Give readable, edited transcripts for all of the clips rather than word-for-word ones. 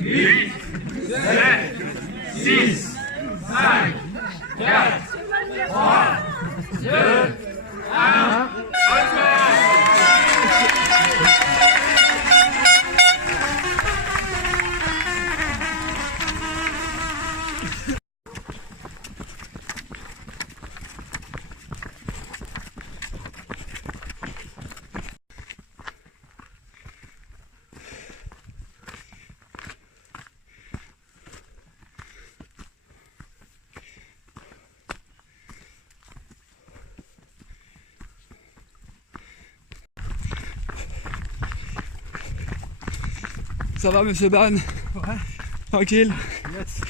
8, 7, 6, 5, 4, 3, 2, 1. Ça va, monsieur Ban? Ouais. Tranquille? Yes.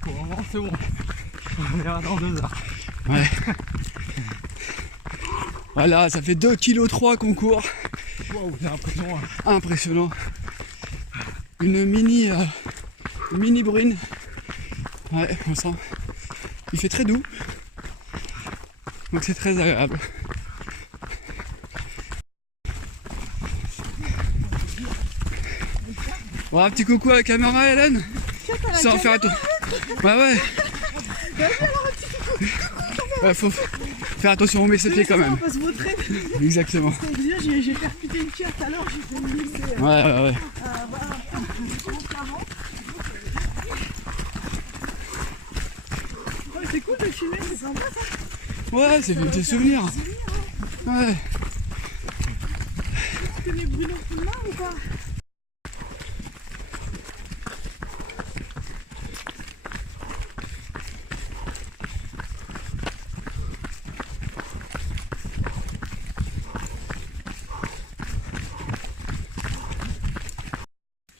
Pour le moment, c'est bon. On est là dans 2 heures. Ouais. Voilà, ça fait 2,3 kg qu'on court. Wow, j'ai l'impression. Impressionnant. Une mini brune. Ouais, on sent. Il fait très doux. Donc c'est très agréable. Bon, un petit coucou à la caméra, Hélène. Sans faire attention. Ouais. Ouais, faut faire attention, on met ses pieds quand même. On peut se vautrer. Exactement. J'ai percuté une pierre tout à l'heure, j'ai fait me laisser. Ouais. C'est cool de filmer, c'est sympa ça. Ouais, c'est des souvenirs. Ouais. Tu connais Bruno Poulin ou pas?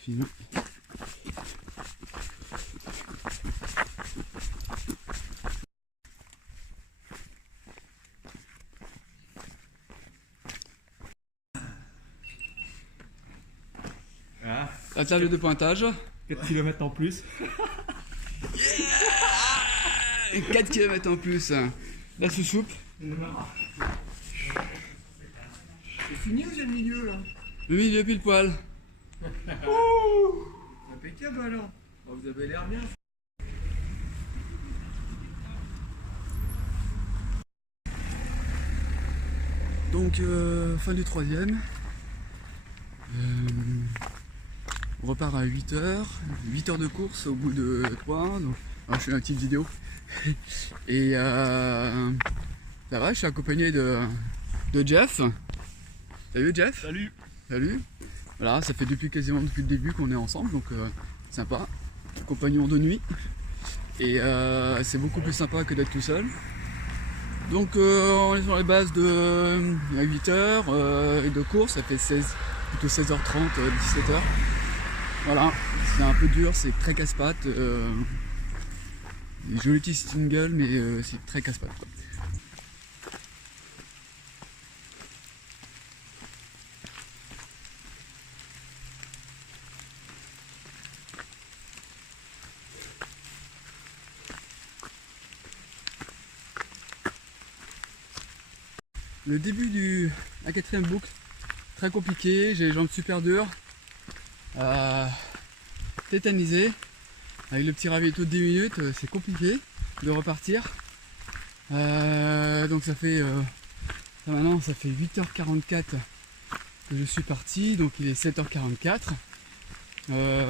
Fini. Ah, La table de pointage. 4 km en plus. 4 km en plus. La sous-soupe. C'est fini ou j'ai le milieu là? Le milieu pile poil. Impeccable alors. Bon, vous avez l'air bien. Donc fin du 3e. On repart à 8h. 8h de course au bout de 3. Donc, je fais une petite vidéo. Et ça va, je suis accompagné de Jeff. Salut Jeff. Salut. Salut. Voilà, ça fait quasiment depuis le début qu'on est ensemble, donc sympa. Compagnon de nuit. Et c'est beaucoup plus sympa que d'être tout seul. Donc on est sur les bases de 8h et de course, ça fait plutôt 16h30, 17h. Voilà, c'est un peu dur, c'est très casse-pattes. Joli petit single, mais c'est très casse-pattes. Le début de la 4e boucle, très compliqué, j'ai les jambes super dures, tétanisé, avec le petit ravito de 10 minutes, c'est compliqué de repartir. Donc maintenant ça fait 8h44 que je suis parti, donc il est 7h44.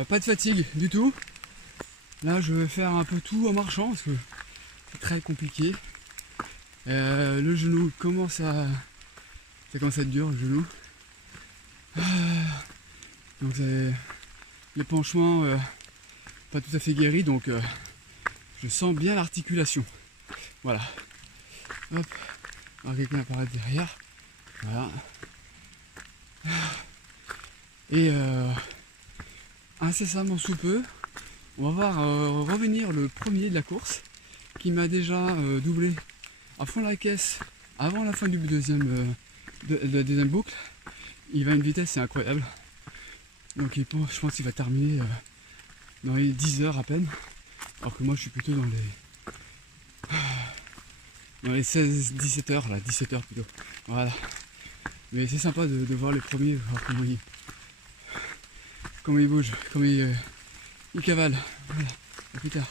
Pas de fatigue du tout. Là je vais faire un peu tout en marchant parce que c'est très compliqué. Le genou commence à être dur, le genou. Donc le penchement pas tout à fait guéri, donc je sens bien l'articulation. Voilà. Hop. Alors quelqu'un apparaît derrière. Voilà. Et incessamment sous peu, on va voir revenir le premier de la course qui m'a déjà doublé à fond la caisse avant la fin du de la deuxième boucle. Il va à une vitesse, c'est incroyable. Donc je pense qu'il va terminer dans les 10 heures à peine. Alors que moi je suis plutôt dans les 16-17 heures, là, 17 heures plutôt. Voilà. Mais c'est sympa de voir les premiers, voir comment ils bougent, comment ils cavalent. Voilà, à plus tard.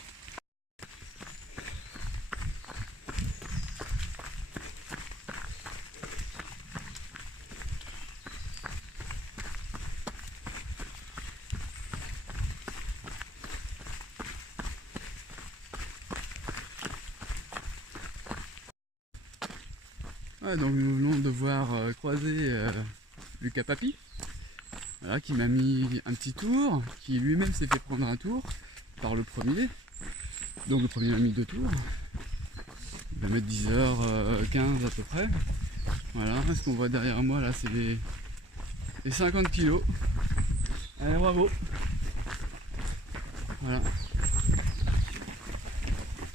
Ouais, donc nous venons de voir croiser Lucas Papy, voilà, qui m'a mis un petit tour, qui lui-même s'est fait prendre un tour par le premier. Donc le premier m'a mis 2 tours. Il va mettre 10h15 à peu près. Voilà, ce qu'on voit derrière moi là, c'est les 50 kilos. Allez, bravo. Voilà.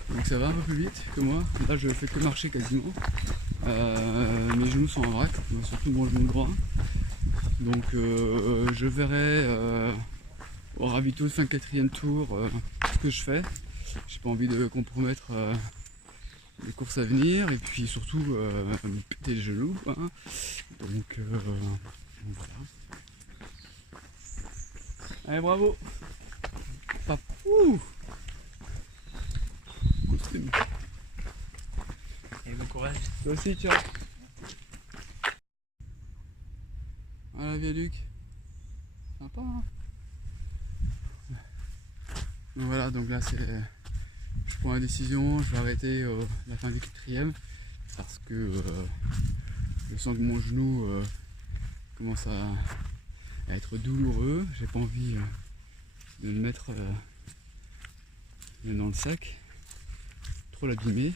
Donc ça va un peu plus vite que moi. Là je fais que marcher quasiment. Mes genoux sont en vrac, surtout mon genou droit. Donc je verrai au ravito de fin 4e tour ce que je fais. J'ai pas envie de compromettre les courses à venir et puis surtout me péter le genou. Hein. Donc voilà. Allez, bravo. Papou. Continue. Et bon courage. Toi aussi, ciao. Voilà, viaduc. Sympa, hein. Donc voilà, donc là c'est... Je prends la décision, je vais arrêter la fin du 4e parce que je sens que mon genou commence à être douloureux. J'ai pas envie de le mettre dans le sac, trop l'abîmer.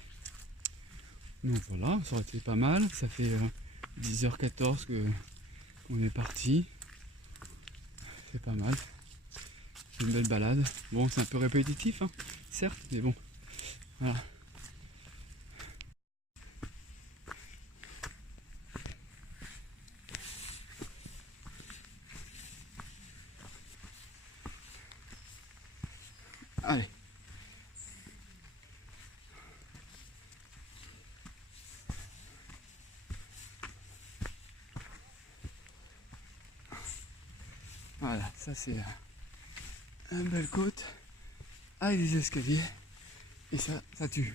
Donc voilà, ça aurait été pas mal. Ça fait 10h14 qu'on est parti. C'est pas mal. C'est une belle balade. Bon, c'est un peu répétitif, hein, certes, mais bon. Voilà. Allez. Voilà, ça c'est une belle côte avec des escaliers et ça tue.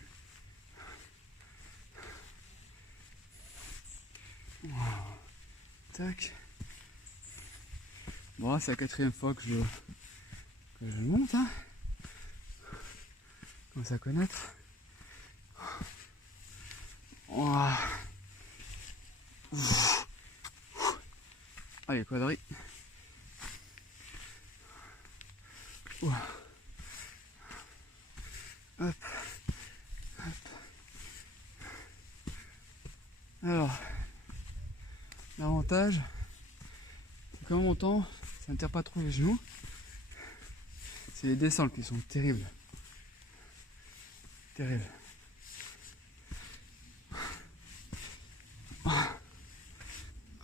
Wow. Tac. Bon, c'est la 4e fois que je monte, hein. Commence à connaître. Wow. Allez, quadri. Wow. Hop. Hop. Alors, l'avantage, c'est qu'en montant, ça ne tire pas trop les genoux. C'est les descentes qui sont terribles. Terribles. Hop.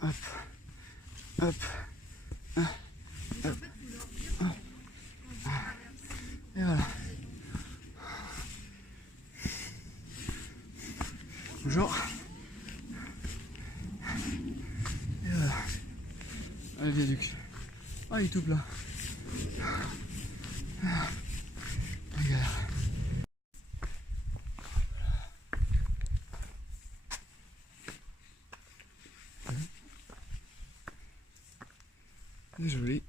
Hop. Hop. Hop. Et voilà. Bonjour. Et voilà. Ah, le viaduc. Ah, il est tout plat. La galère. C'est joli.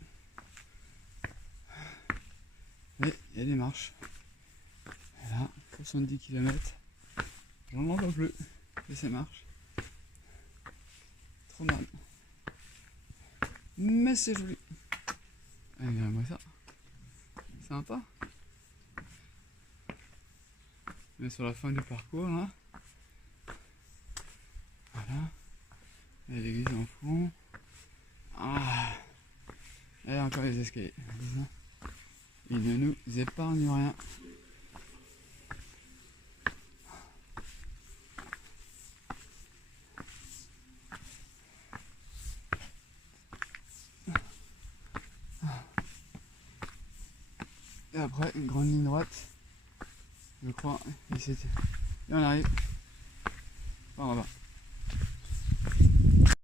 Mais il y a des marches. Voilà, 70 km. J'en entends plus. Et ça marche. Trop mal. Mais c'est joli. Allez, regarde-moi ça. Sympa. On est sur la fin du parcours là. Voilà. Il y a l'église en fond. Ah. Et encore les escaliers. Ils ne nous épargnent rien. Et après, une grande ligne droite. Je crois. Et on arrive. Par là-bas.